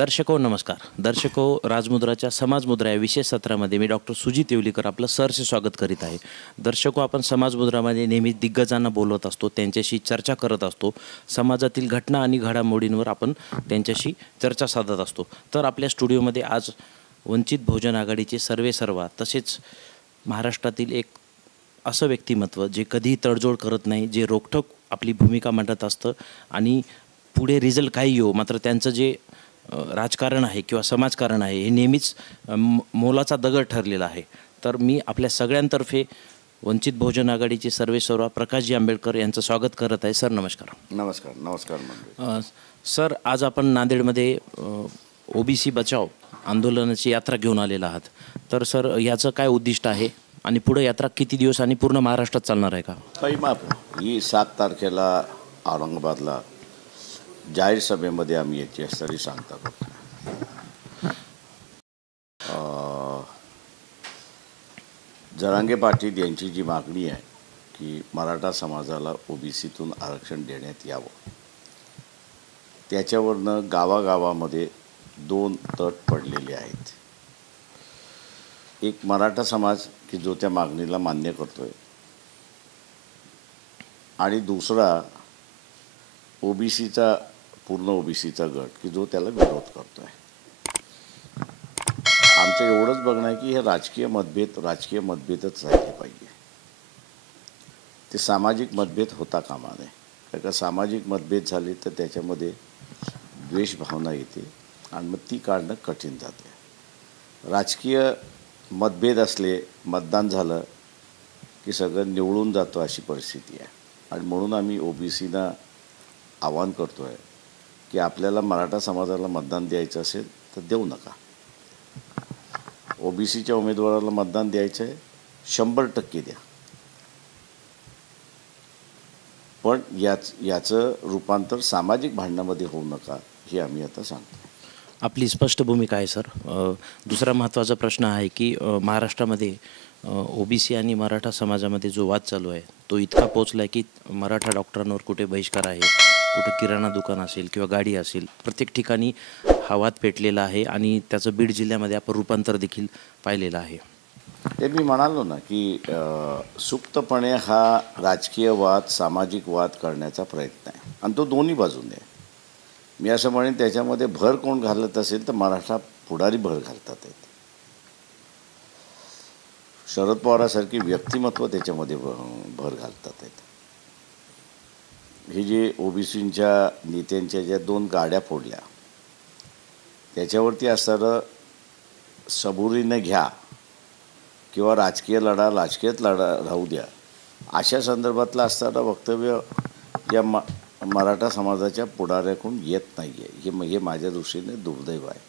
दर्शको नमस्कार. दर्शको, राजमुद्राच्या समाजमुद्रा या विशेष सत्रामध्ये मी डॉक्टर सुजित येवलीकर आपलं सहर्ष स्वागत करीत आहे. दर्शको, आपण समाजमुद्रामध्ये नेहमी दिग्गजांना बोलवत असतो, त्यांच्याशी चर्चा करत असतो, समाजातील घटना आणि घडामोडींवर आपण त्यांच्याशी चर्चा साधत असतो. तर आपल्या स्टुडिओमध्ये आज वंचित बहुजन आघाडीचे सर्वेसर्वा तसेच महाराष्ट्रातील एक असं व्यक्तिमत्व जे कधीही तडजोड करत नाही, जे रोखठोक आपली भूमिका मांडत असतं आणि पुढे रिझल्ट काही येऊ मात्र त्यांचं जे राजकारण आहे किंवा समाजकारण आहे हे नेहमीच मोलाचा दगड ठरलेला आहे. तर मी आपल्या सगळ्यांतर्फे वंचित बहुजन आघाडीचे सर्वेसर्वा प्रकाशजी आंबेडकर यांचं स्वागत करत आहे. सर नमस्कार. नमस्कार. नमस्कार सर, आज आपण नांदेडमध्ये ओबीसी बचाव आंदोलनाची यात्रा घेऊन आलेला आहात. तर सर, याचं काय उद्दिष्ट आहे आणि पुढे यात्रा किती दिवस आणि पूर्ण महाराष्ट्रात चालणार आहे का? काही माफ ही 7 तारखेला औरंगाबादला जाहीर सभेमध्ये आम्ही याची तरी सांगता करतो. जरांगे पाटील यांची जी मागणी आहे की मराठा समाजाला ओबीसीतून आरक्षण देण्यात यावं, त्याच्यावरनं गावागावामध्ये 2 तट पडलेले आहेत. एक मराठा समाज की जो त्या मागणीला मान्य करतोय आणि दुसरा ओबीसीचा पूर्ण ओबीसीचा गट की जो त्याला विरोध करतोय. आमचं एवढंच बघणं आहे की हे राजकीय मतभेदच राहिले पाहिजे. ते सामाजिक मतभेद होता कामा नये. कारण का सामाजिक मतभेद झाले तर त्याच्यामध्ये द्वेष भावना येते आणि मग ती काढणं कठीण जाते. राजकीय मतभेद असले, मतदान झालं की सगळं निवळून जातो अशी परिस्थिती आहे. आणि म्हणून आम्ही ओबीसीना आवाहन करतो आहे की आपल्याला मराठा समाजाला मतदान द्यायचं असेल तर देऊ नका. ओबीसीच्या उमेदवाराला मतदान द्यायचं आहे 100% द्या, पण याचं रूपांतर सामाजिक भांडणामध्ये होऊ नका हे आम्ही आता सांगतो. आपली स्पष्ट भूमिका आहे सर. दुसरा महत्त्वाचा प्रश्न आहे की महाराष्ट्रामध्ये ओबीसी आणि मराठा समाजामध्ये जो वाद चालू आहे तो इतका पोचला आहे की मराठा डॉक्टरांवर कुठे बहिष्कार आहे, कुठं किराणा दुकान असेल किंवा गाडी असेल, प्रत्येक ठिकाणी हा वाद पेटलेला आहे आणि त्याचं बीड जिल्ह्यामध्ये आपण रूपांतर देखील पाहिलेलं आहे. ते मी म्हणालो ना की सुप्तपणे हा राजकीय वाद, सामाजिक वाद करण्याचा प्रयत्न आहे आणि तो दोन्ही बाजूने आहे. मी असं म्हणेन त्याच्यामध्ये भर कोण घालत असेल तर मराठा पुढारी भर घालतात आहेत. शरद पवारासारखी व्यक्तिमत्व त्याच्यामध्ये भर घालतात आहेत. हे जे ओबीसींच्या नेत्यांच्या ज्या 2 गाड्या फोडल्या त्याच्यावरती असणारं सबुरीने घ्या किंवा राजकीय लढा राहू द्या अशा संदर्भातलं असणारं वक्तव्य या मराठा समाजाच्या पुढाऱ्याकडून येत नाही आहे. हे माझ्या दृष्टीने दुर्दैव आहे.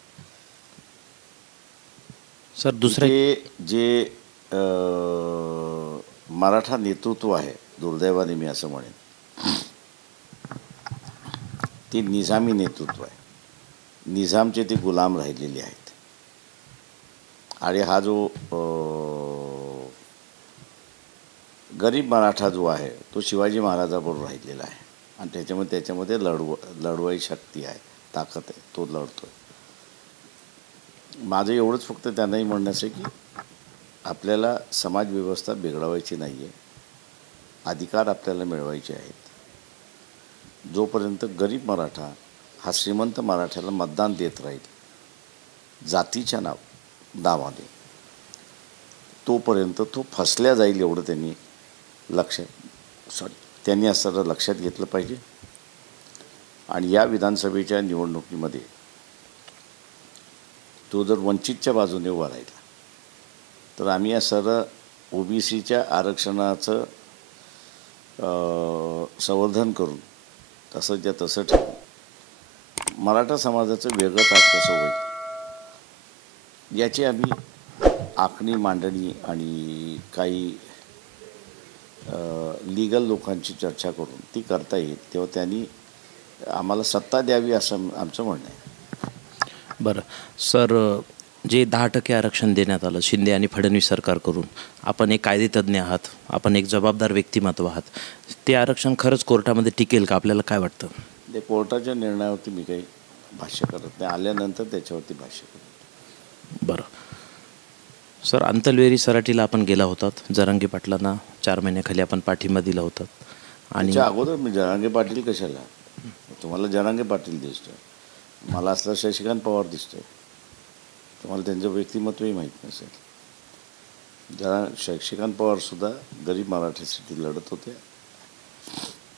सर, दुसरे जे मराठा नेतृत्व आहे, दुर्दैवाने मी असं म्हणेन, ते निजामी नेतृत्व आहे. निजामचे ते गुलाम राहिलेले आहेत. आणि हा जो गरीब मराठा जो आहे तो शिवाजी महाराजाबरोबर राहिलेला आहे आणि त्याच्यामध्ये लढवाई शक्ती आहे, ताकद आहे, तो लढतो. माझं एवढंच फक्त त्यांनाही म्हणण्याचं आहे की आपल्याला समाजव्यवस्था बिघडवायची नाही आहे, अधिकार आपल्याला मिळवायचे आहेत. जोपर्यंत गरीब मराठा हा श्रीमंत मराठ्याला मतदान देत राहील जातीच्या नावाने, तोपर्यंत तो फसल्या जाईल एवढं त्यांनी असं लक्षात घेतलं पाहिजे. आणि या विधानसभेच्या निवडणुकीमध्ये तो जर वंचितच्या बाजूने उभा राहिला तर आम्ही या सर्व ओबीसीच्या आरक्षणाचं संवर्धन करून तसंच्या तसं ठेवून मराठा समाजाचं वेगळं ताट कसं होईल याची आम्ही आखणी, मांडणी आणि काही लीगल लोकांची चर्चा करून ती करता येईल तेव्हा त्यांनी आम्हाला सत्ता द्यावी असं आमचं म्हणणं आहे. बरं सर, जे 10% आरक्षण देण्यात आलं शिंदे आणि फडणवीस सरकार करून, आपण एक कायदेतज्ञ आहात, आपण एक जबाबदार व्यक्तिमत्व आहात, ते आरक्षण खरंच कोर्टामध्ये टिकेल का? आपल्याला काय वाटतं? कोर्टाच्या निर्णयावरती मी काही भाष्य करत नाही, आल्यानंतर त्याच्यावरती भाष्य करत. बरं सर, अंतलवेरी सराटीला आपण गेला होतात. जरांगे पाटलांना 4 महिन्याखाली आपण पाठिंबा दिला होता आणि त्याच्या अगोदर मी जरांगे पाटील कशाला, तुम्हाला जरांगे पाटील दिसतोय, मला असला शशिकांत पवार दिसतोय, तुम्हाला त्यांचं व्यक्तिमत्वही माहीत नसेल. शशिकांत पवारसुद्धा गरीब मराठीसाठी लढत होते,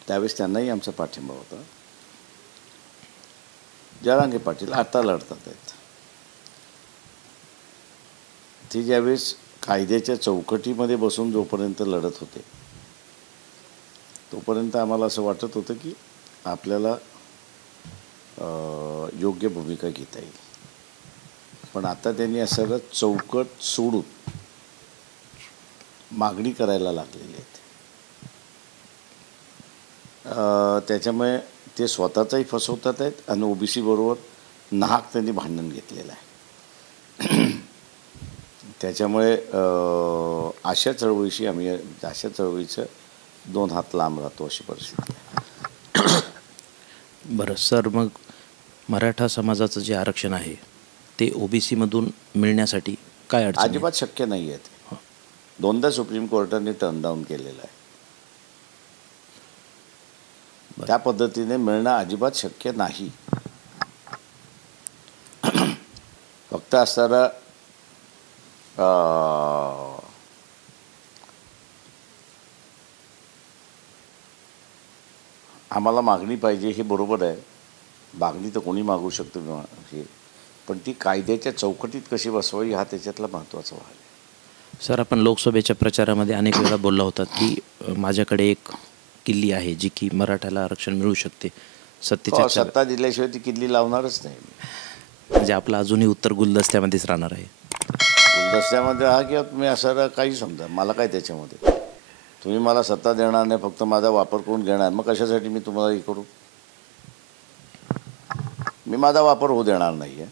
त्यावेळेस त्यांनाही आमचा पाठिंबा होता. जरांगे पाटील आता लढतात आहेत. ते ज्यावेळेस कायद्याच्या चौकटीमध्ये बसून जोपर्यंत लढत होते तोपर्यंत आम्हाला असं वाटत होतं की आपल्याला योग्य भूमिका घेता येईल. पण आता त्यांनी असं चौकट सोडून मागणी करायला लागलेली आहेत. त्याच्यामुळे ते स्वतःचाही फसवतात आहेत आणि ओबीसी बरोबर नाहक त्यांनी भांडण घेतलेलं आहे. त्याच्यामुळे अशा चळवळीचं 2 हात लांब राहतो अशी परिस्थिती आहे. बरं सर, मग मराठा समाजाचं जे आरक्षण आहे ते ओबीसीमधून मिळण्यासाठी काय अडचण आहे? अजिबात शक्य नाही आहे. ते 2दा सुप्रीम कोर्टाने टर्न डाऊन केलेलं आहे. त्या पद्धतीने मिळणं अजिबात शक्य नाही. फक्त असणारा आम्हाला मागणी पाहिजे हे बरोबर आहे. मागणी तर कोणी मागू शकतो हे, पण ती कायद्याच्या चौकटीत कशी बसवावी हा त्याच्यातला महत्त्वाचा भाग आहे. सर, आपण लोकसभेच्या प्रचारामध्ये अनेक वेळा बोलला होतात की माझ्याकडे एक किल्ली आहे जी की मराठ्याला आरक्षण मिळू शकते. सत्ता दिल्याशिवाय ती किल्ली लावणारच नाही. म्हणजे आपलं अजूनही उत्तर गुलदस्त्यामध्येच राहणार आहे. गुलदस्त्यामध्ये हा किंवा तुम्ही असं काही समजा, मला काय त्याच्यामध्ये, तुम्ही मला सत्ता देणार नाही, फक्त माझा वापर करून घेणार, मग कशासाठी मी तुम्हाला हे करू? मी माझा वापर होऊ देणार नाही आहे.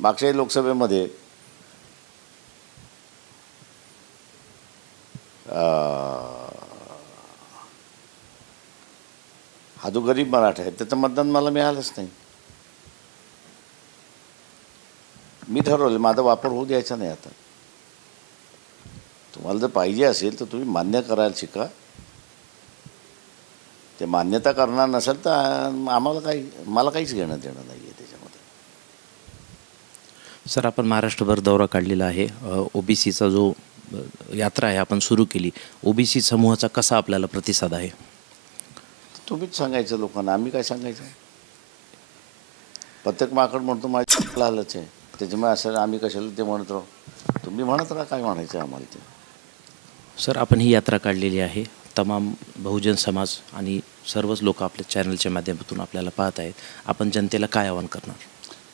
मागच्याही लोकसभेमध्ये हा जो गरीब मराठा आहे त्याचं मतदान मला मिळालंच नाही. मी ठरवलं माझा वापर होऊ द्यायचा नाही. आता तुम्हाला जर पाहिजे असेल तर तुम्ही मान्य करायला शिका. ते मान्यता करणार नसेल तर मला काहीच घेणं देणं नाही आहे त्याच्यामध्ये. सर, आपण महाराष्ट्रभर दौरा काढलेला आहे. ओबीसीचा जो यात्रा आहे आपण सुरू केली, ओबीसी समूहाचा कसा आपल्याला प्रतिसाद आहे? तुम्हीच सांगायचं लोकांना, आम्ही काय सांगायचं. प्रत्येक माकड म्हणतो माझ्या लालच आहे, त्याच्यामुळे असं आम्ही कशाला ते म्हणत राहू. तुम्ही म्हणत राहा काय म्हणायचं आम्हाला ते. सर, आपण ही यात्रा काढलेली आहे. तमाम बहुजन समाज आणि सर्वच लोक आपल्या चॅनलच्या माध्यमातून आपल्याला पाहत आहेत. आपण जनतेला काय आवाहन करणार?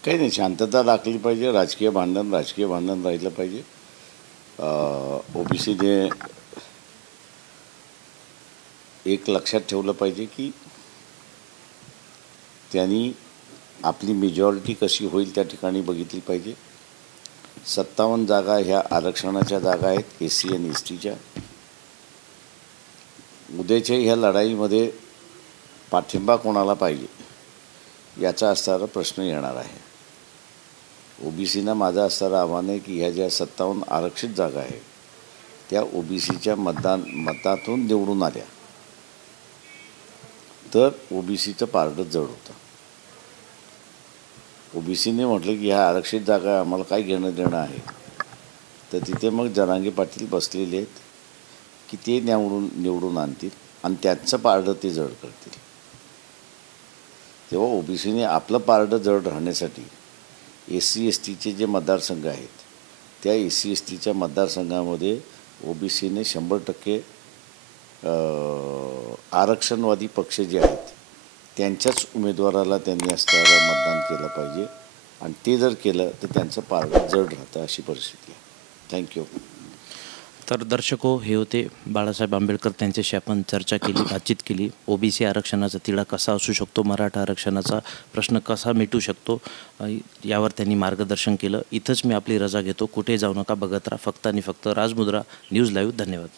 काही नाही, शांतता राखली पाहिजे. राजकीय भांडण राहिलं पाहिजे. ओबीसीने एक लक्षात ठेवलं पाहिजे की त्यांनी आपली मेजॉरिटी कशी होईल त्या ठिकाणी बघितली पाहिजे. 57 जागा ह्या आरक्षणाच्या जागा आहेत SC आणि STच्या. उद्याच्या ह्या लढाईमध्ये पाठिंबा कोणाला पाहिजे याचा असणारा प्रश्न येणार आहे. ओबीसीना माझं असणारं आव्हान आहे की ह्या ज्या 57 आरक्षित जागा आहेत त्या ओबीसीच्या मतातून निवडून आल्या तर ओबीसीचं पारडं जड होतं. ओबीसीने म्हटलं की ह्या आरक्षित जागा आम्हाला काय घेणं देणं आहे, तर तिथे मग जरांगे पाटील बसलेले आहेत की ते निवडून आणतील आणि त्यांचं पारडं ते जड करतील. तेव्हा ओबीसीने आपलं पारडं जड राहण्यासाठी SC STचे जे मतदारसंघ आहेत त्या SC STच्या मतदारसंघामध्ये ओबीसीने 100% आरक्षणवादी पक्ष जे आहेत त्यांच्याच उमेदवाराला त्यांनी असणारं मतदान केलं पाहिजे आणि ते जर केलं तर त्यांचं पारडं जड राहतं अशी परिस्थिती आहे. थँक्यू. तर दर्शको, हे होते बाळासाहेब आंबेडकर. त्यांच्याशी आपण चर्चा केली, बातचीत केली. ओबीसी आरक्षणाचा तिढा कसा असू शकतो, मराठा आरक्षणाचा प्रश्न कसा मिटू शकतो, यावर त्यांनी मार्गदर्शन केलं. इथंच मी आपली रजा घेतो. कुठे जाऊ नका, बघत राहा फक्त आणि फक्त राजमुद्रा न्यूज लाईव्ह. धन्यवाद.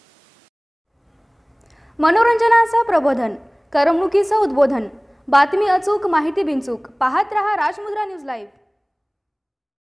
मनोरंजनाचं प्रबोधन, करमणुकीचं उद्बोधन, बातमी अचूक, माहिती बिनचूक. पाहत रहा राजमुद्रा न्यूज लाईव्ह.